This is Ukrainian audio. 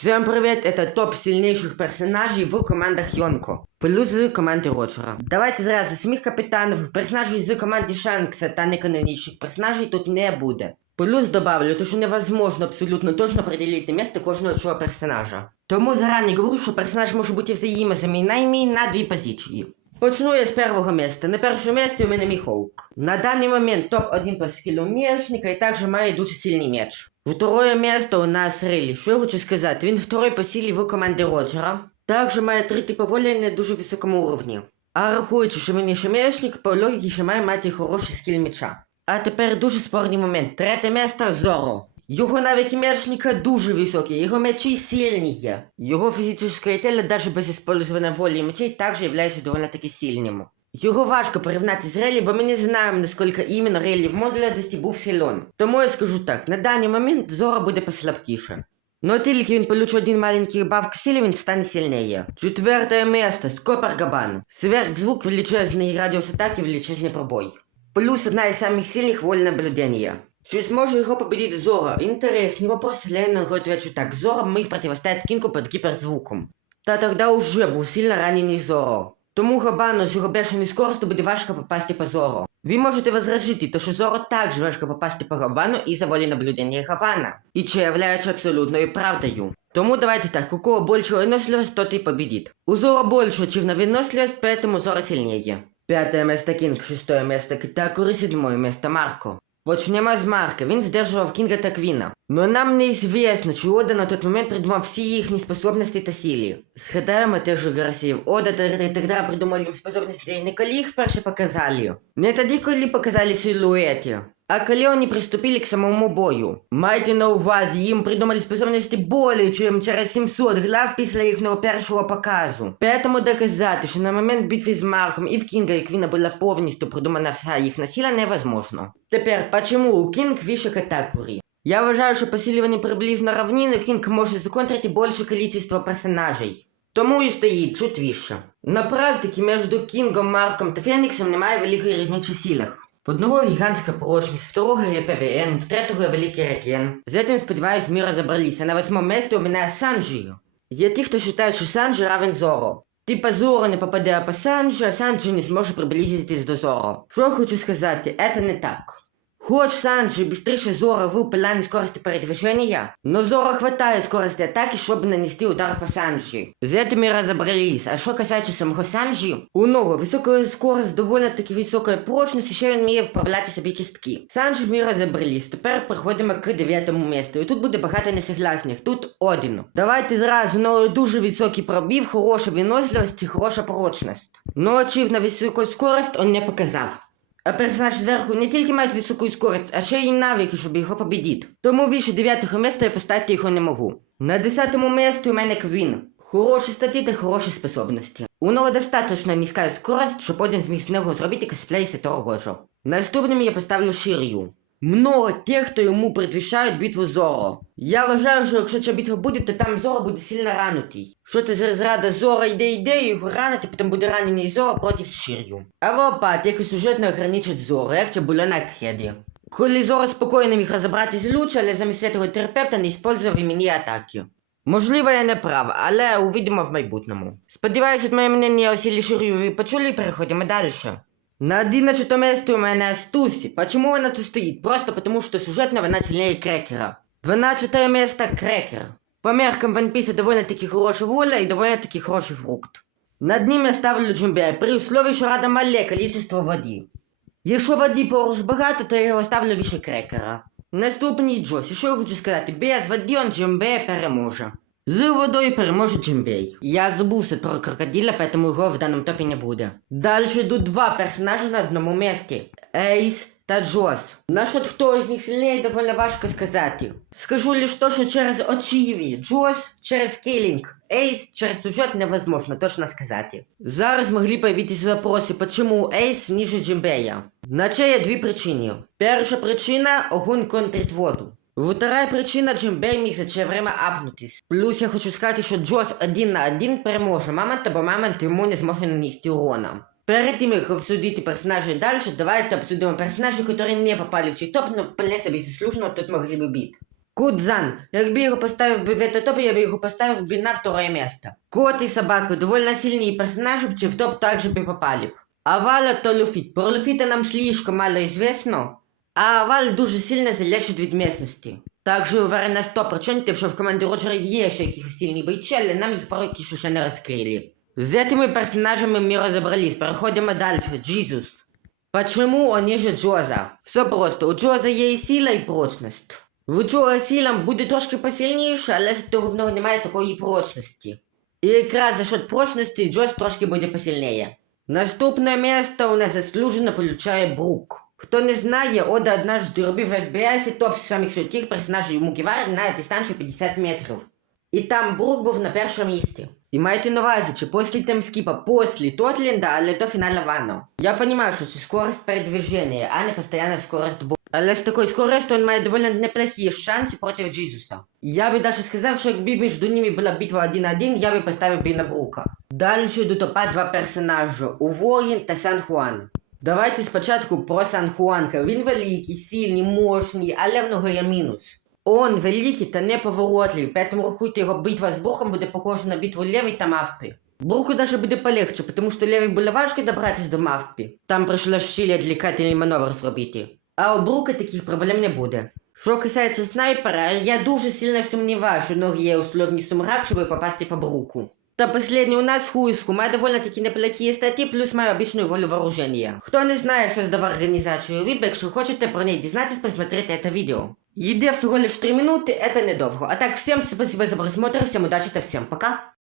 Всем привет, это топ сильнейших персонажей в командах Йонко. Плюс з команди Роджера. Давайте зразу самих капітанів, персонажів з команди Шанкса та неканонічних персонажей тут не буде. Плюс добавлю, то що невозможно абсолютно точно определити місце кожного цього персонажа. Тому зарані говорю, що персонаж може бути взаємозамінаймий на дві позиції. Почну я з першого місця. На першому місці у мене Міхоук. На даний момент топ-1 по скілу мечника і також має дуже сильний меч. Второе место у нас Рилі. Що я хочу сказати? Він второй по силі в команді Роджера. Також має три типи волі на дуже високому уровні. А рахуючи, що він ще мечник, по логіці ще має мати хороший скіл меча. А тепер дуже спорний момент. Третє місто Зоро. Його навики мечника дуже високі, його мечі сильні є. Його фізичне тіло навіть без использования волі мечей також є доволі таки сильним. Його важко порівняти з Релі, бо ми не знаємо, наскільки іменно Релі в молодості був силен. Тому я скажу так, на даний момент Зора буде послабкіше. Но тільки він получить один маленький баф к силі, він стане сильніше. Четверте місце Скопер Габан. Сверхзвук величезний радіус атаки, величезний пробой. Плюс одна із самих сильних воль наблюдения. Чи зможе його победить Зора? Интересный вопрос, але я на него отвечу так. Зора міг противостоять Кінку під гіперзвуком. Та тоді уже був сильно ранений Зоро. Тому Габану з його бешеною скоростю буде важко попасти по Зору. Ви можете возражити, то що Зоро також важко попасти по Габану із-за волі наблюдення Габана. І це являється абсолютною правдою. Тому давайте так, у кого больше выносливость, тот и победит. У Зора больше, чем на выносливость, поэтому Зора сильнее. Пятое место Кинг, шестое место Китакури, седьмое место Марко. Почнемо з Марка, він здержував Кінга та Квіна. Но нам неізвісно, чи Ода на той момент придумав всі їхні способності та сілі. Згадаємо теж же. Ода та Ритегра придумали їм способності не коли їх перше показали. Не тоді, коли показали силуети. А коли вони приступили к самому бою. Майте на увазі, їм придумали способності более, чим через 700 глав після їхнього першого показу. Поэтому доказати, що на момент битви з Марком і в Кінга і Квіна була повністю продумана вся їхня сила, невозможно. Тепер, почему у Кінг вище Катакурі? Я вважаю, що по приблизно равні, Кінг може законтрити більше кількість персонажей. Тому і стоїть чуть вище. На практиці між Кінгом, Марком та Феніксом немає великої різниці в силах. В одного гігантська прочність, второго ПВН, в третього великий реген. З этим, сподіваюсь, ми розібралися. На восьмому місці у мене Санджію. Є ті, хто вважає, що Санджі равен Зоро. Типа Зоро не попаде по Санджі, а Санджі не зможе приблизитись до Зоро. Що я хочу сказати, це не так. Хоч Санджі быстріше Зора в плані скорості передвижения, но Зора хватає скорості атаки, щоб нанести удар по Санджі. З этим ми розібрались. А що касається самого Санджі, у нього висока скорость, доволі таки висока прочність, і ще він вміє вправляти собі кістки. Санджі ми розібрались. Тепер переходимо к дев'ятому місту. І тут буде багато несогласних. Тут один. Давайте зразу, ну дуже високий пробів, хороша виносливість і хороша прочність. Но очів на високу скорость он не показав. Персонаж зверху не тільки мають високу скорость, а ще й навики, щоб його побідіти. Тому більше дев'ятого місця я поставити його не можу. На десятому місці у мене Квін. Хороші статті та хороші способності. У нього достатньо низька скорость, щоб один зміг з нього зробити косплей Сатору Гожо. Наступним я поставлю Ширю. Много тих, хто йому предвіщають битву Зоро. Я вважаю, що якщо ця битва буде, то там Зоро буде сильно ранутий. Що це за розрада Зоро йде йде, і його ранити, потім буде ранений Зоро проти Ширю. Або пат, сюжетно ограничить Зоро, як це було на Кхеді. Коли Зоро спокійно міг розібратись лучше, але замість цього терапевта не использував імені атаки. Можливо, я не прав, але увидимо в майбутньому. Сподіваюся, моє мнення о силі Ширю ви почули переходимо далі. На 11 месте у меня Стуси. Почему она тут стоит? Просто потому, что сюжетно она сильнее Крекера. 12 место Крекер. По меркам One Piece довольно-таки хорошая воля и довольно-таки хороший фрукт. Над ним я ставлю Джимбея, при условии, що рада мале количество води. Якщо води поруч багато, то я його ставлю вище Крекера. Наступний Джосі. Що я хочу сказати? Без води он Джимбея переможе. З водою переможе Джимбей. Я забувся про крокодила, поэтому його в даному топі не буде. Далі йдуть два персонажі на одному місці. Ейс та Джос. Насчет хто з них сильніше, доволі важко сказати. Скажу лише то, що через очіві, Джос через кілінг, Ейс через сюжет невозможно точно сказати. Зараз могли появитися вопроси, почему Ейс ниже Джимбея. На є дві причини. Перша причина – огонь контрить воду. Вторая причина Джимбей міг за це время апнутись. Плюс я хочу сказати, що Джос один на один переможе Мамонта, бо Мамонт йому не зможе нанести урона. Перед тем, как обсудить персонажей дальше, давайте обсудим персонажей, которые не попали в чей топ, но вполне себе заслуженно тут могли бы бить. Кудзан. Якби його поставив би в этот топ, я бы його поставив би на второе место. Кот и собака довольно сильные персонажи, че в топ также бы попали б. А Валя то Люфит. Про Люфита нам слишком мало известно, а Валь дуже сильно залежить від місцевості. Также уверена 100%, що в команді Роджера є ще якісь сильні бойці, але нам їх поки ще не розкрили. З этими персонажами мы разобрались, переходимо дальше. Джизус. Почему он ниже Джоза? Все просто, у Джоза є і сила, і прочність. В Джоза сила буде трошки посильніше, але в нього немає такої прочності. І якраз за счет прочності Джоз трошки буде посильніше. Наступне місто у нас заслужено получає Брук. Хто не знає, Ода однажды робив СБС топ самих швидких персонажів Муківар на дистанції 50 метрів. І там Брук був на першому місці. І маєте на увазі, чи після таймскіпа, після Тотлінда, але до фінального ванну. Я понимаю, що це скорость передвижения, а не постоянна скорость бу. Але з такою скоростю він має доволі неплохі шанси проти Джизуса. Я би даже сказав, що якби між ними була битва один на один, я би поставив би на Брука. Далі до топа два персонажі Увоїн та Сан Хуан. Давайте спочатку про Сан Хуанка. Він великий, сильний, мощний, але в нього є мінус. Он великий та неповоротливий, поэтому рахуйте його битва з Бруком буде похожа на битву Левий та Мавпи. Бруку даже буде полегче, потому що Левий було важко добратися до Мавпи. Там прийшлось ще відлікательний маневр зробити. А у Брука таких проблем не буде. Що касається снайпера, я дуже сильно сумніваюся, що в нього є условний сумрак, щоб попасти по Бруку. Та последний у нас Хуиску має довольно таки неплохие статті, плюс має обічну волю вооруження. Хто не знає, що здавав організацію ВІП, якщо хочете про неї дізнатись, посмотрите это видео. Йде всего лишь 3 минуты, это недовго. А так, всем спасибо за просмотр, всем удачи та всем пока.